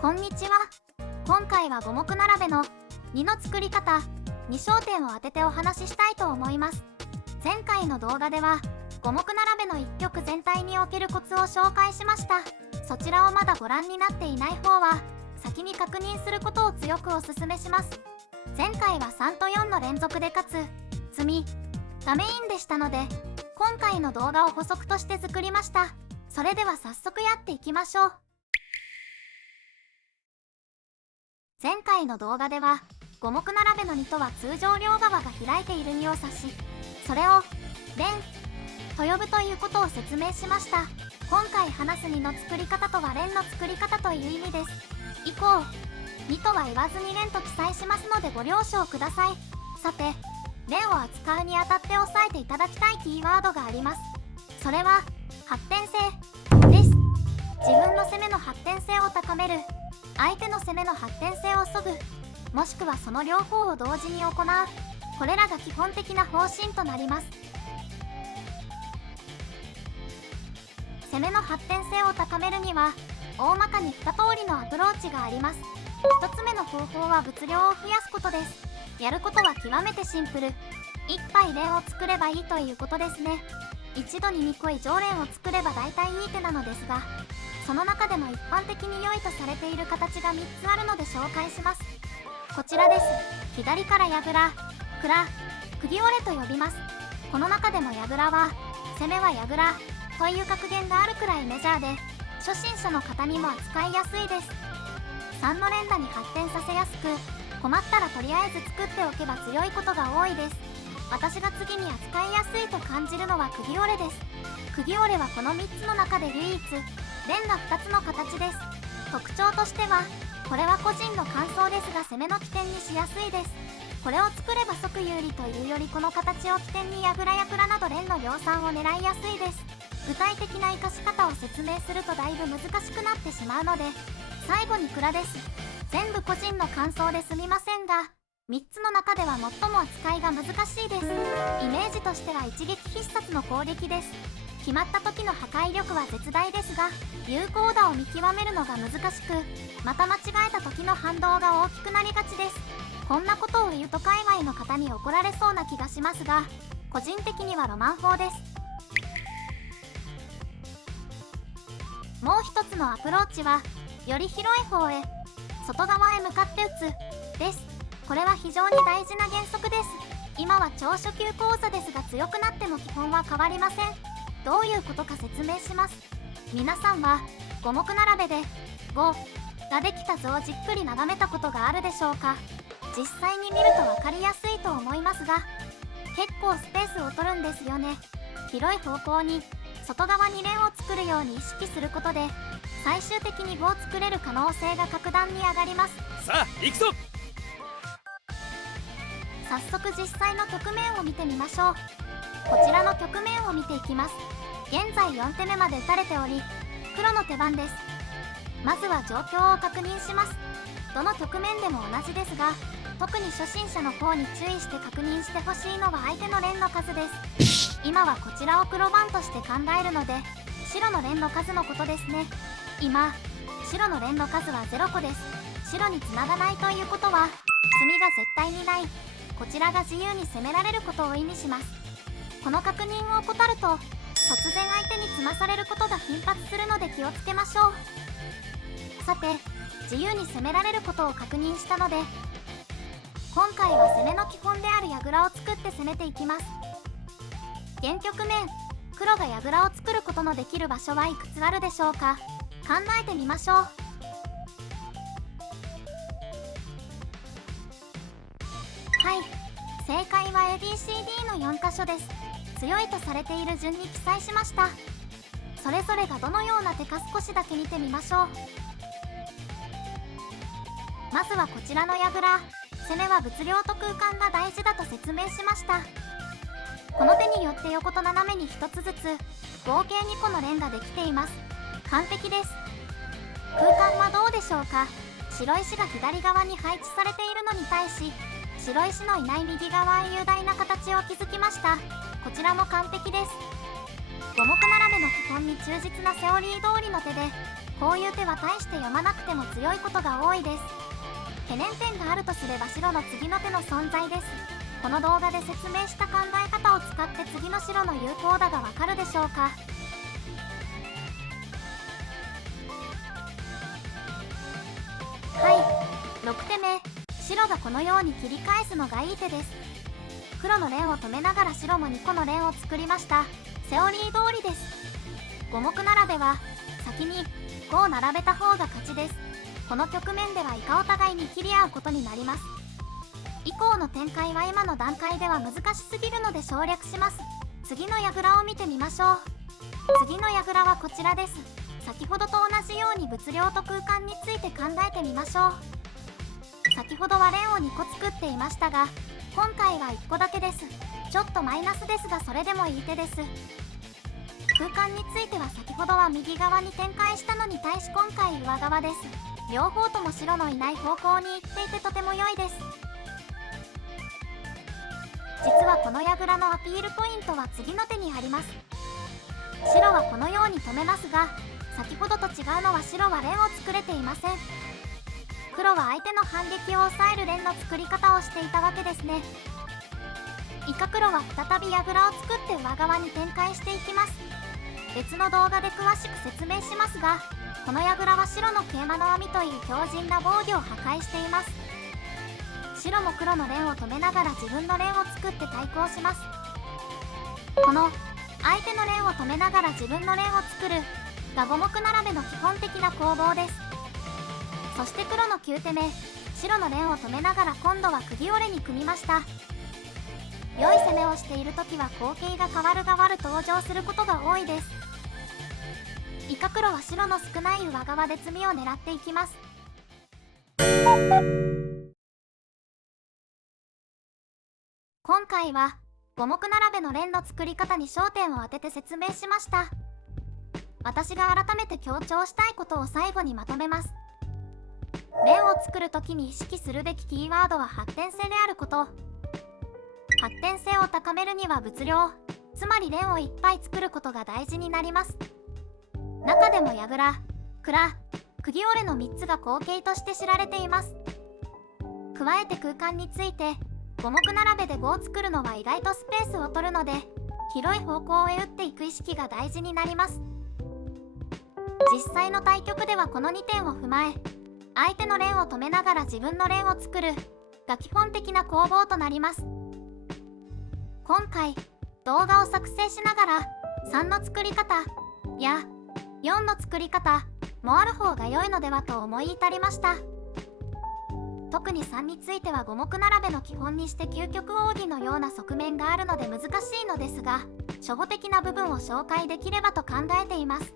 こんにちは。今回は五目並べの2の作り方に焦点を当ててお話ししたいと思います。前回の動画では五目並べの1曲全体におけるコツを紹介しました。そちらをまだご覧になっていない方は先に確認することを強くお勧めします。前回は3と4の連続でかつ積みがメインでしたので、今回の動画を補足として作りました。それでは早速やっていきましょう。前回の動画では五目並べの2とは通常両側が開いている2を指し、それを連と呼ぶということを説明しました。今回話す2の作り方とは連の作り方という意味です。以降2とは言わずに連と記載しますのでご了承ください。さて、連を扱うにあたって押さえていただきたいキーワードがあります。それは発展性です。自分の攻めの発展性を高める、相手の攻めの発展性を削ぐ、もしくはその両方を同時に行う、これらが基本的な方針となります。攻めの発展性を高めるには大まかに2通りのアプローチがあります。1つ目の方法は物量を増やすことです。やることは極めてシンプル。1杯連を作ればいいということですね。一度に2個以上連を作れば大体いい手なのですが、その中でも一般的に良いとされている形が3つあるので紹介します。こちらです。左から矢倉、倉、釘折れと呼びます。この中でも矢倉は攻めは矢倉という格言があるくらいメジャーで、初心者の方にも扱いやすいです。3の連打に発展させやすく、困ったらとりあえず作っておけば強いことが多いです。私が次に扱いやすいと感じるのは釘折れです。釘折れはこの3つの中で唯一連打2つの形です。特徴としては、これは個人の感想ですが攻めの起点にしやすいです。これを作れば即有利というより、この形を起点に矢倉や倉など連の量産を狙いやすいです。具体的な活かし方を説明するとだいぶ難しくなってしまうので、最後に倉です。全部個人の感想ですみませんが、3つの中では最も扱いが難しいです。イメージとしては一撃必殺の攻撃です。決まった時の破壊力は絶大ですが、有効打を見極めるのが難しく、また間違えた時の反動が大きくなりがちです。こんなことを言うと界隈の方に怒られそうな気がしますが、個人的にはロマン法です。もう一つのアプローチは、より広い方へ、外側へ向かって打つです。これは非常に大事な原則です。今は超初級講座ですが、強くなっても基本は変わりません。どういうことか説明します。皆さんは五目並べで5ができた図をじっくり眺めたことがあるでしょうか。実際に見ると分かりやすいと思いますが、結構スペースを取るんですよね。広い方向に外側に連を作るように意識することで、最終的に5を作れる可能性が格段に上がります。さあ行くぞ。早速実際の局面を見てみましょう。こちらの局面を見ていきます。現在4手目まで打たれており、黒の手番です。まずは状況を確認します。どの局面でも同じですが、特に初心者の方に注意して確認してほしいのは相手の連の数です。今はこちらを黒番として考えるので、白の連の数のことですね。今、白の連の数は0個です。白につながないということは、詰みが絶対にない。こちらが自由に攻められることを意味します。この確認を怠ると、突然相手に詰まされることが頻発するので気をつけましょう。さて、自由に攻められることを確認したので、今回は攻めの基本である矢倉を作って攻めていきます。現局面、黒が矢倉を作ることのできる場所はいくつあるでしょうか。考えてみましょう。はい、正解は ABCD の4箇所です。強いとされている順に記載しました。それぞれがどのような手か少しだけ見てみましょう。まずはこちらの矢倉、攻めは物量と空間が大事だと説明しました。この手によって横と斜めに1つずつ合計2個の連ができています。完璧です。空間はどうでしょうか。白石が左側に配置されているのに対し、白石のいない右側は雄大な形を築きました。こちらも完璧です。五目並べの基本に忠実なセオリー通りの手で、こういう手は大して読まなくても強いことが多いです。懸念点があるとすれば白の次の手の存在です。この動画で説明した考え方を使って次の白の有効打がわかるでしょうか。はい、6手目、白がこのように切り返すのがいい手です。黒の連を止めながら白も2個の連を作りました。セオリー通りです。五目並べは先に5を並べた方が勝ちです。この局面では以下お互いに切り合うことになります。以降の展開は今の段階では難しすぎるので省略します。次の櫓を見てみましょう。次の櫓はこちらです。先ほどと同じように物量と空間について考えてみましょう。先ほどは連を2個作っていましたが、今回は1個だけです。ちょっとマイナスですがそれでもいい手です。空間については先ほどは右側に展開したのに対し今回上側です。両方とも白のいない方向に行っていてとても良いです。実はこの櫓のアピールポイントは次の手にあります。白はこのように止めますが、先ほどと違うのは白は連を作れていません。黒は相手の反撃を抑える連の作り方をしていたわけですね。以下黒は再び櫓を作って上側に展開していきます。別の動画で詳しく説明しますが、この櫓は白の桂馬の網という強靭な防御を破壊しています。白も黒の連を止めながら自分の連を作って対抗します。この相手の連を止めながら自分の連を作るが五目並べの基本的な攻防です。そして黒の9手目、白の連を止めながら今度は釘折れに組みました。良い攻めをしている時は光景が変わる登場することが多いです。以下黒は白の少ない上側で詰みを狙っていきます。今回は五目並べの連の作り方に焦点を当てて説明しました。私が改めて強調したいことを最後にまとめます。連を作るときに意識するべきキーワードは発展性であること。発展性を高めるには物量、つまり連をいっぱい作ることが大事になります。中でも櫓、蔵、釘折れの3つが後継として知られています。加えて空間について、五目並べで5を作るのは意外とスペースを取るので、広い方向へ打っていく意識が大事になります。実際の対局ではこの2点を踏まえ、相手の連を止めながら自分の連を作るが基本的な攻防となります。今回動画を作成しながら3の作り方や4の作り方もある方が良いのではと思い至りました。特に3については五目並べの基本にして究極奥義のような側面があるので難しいのですが、初歩的な部分を紹介できればと考えています。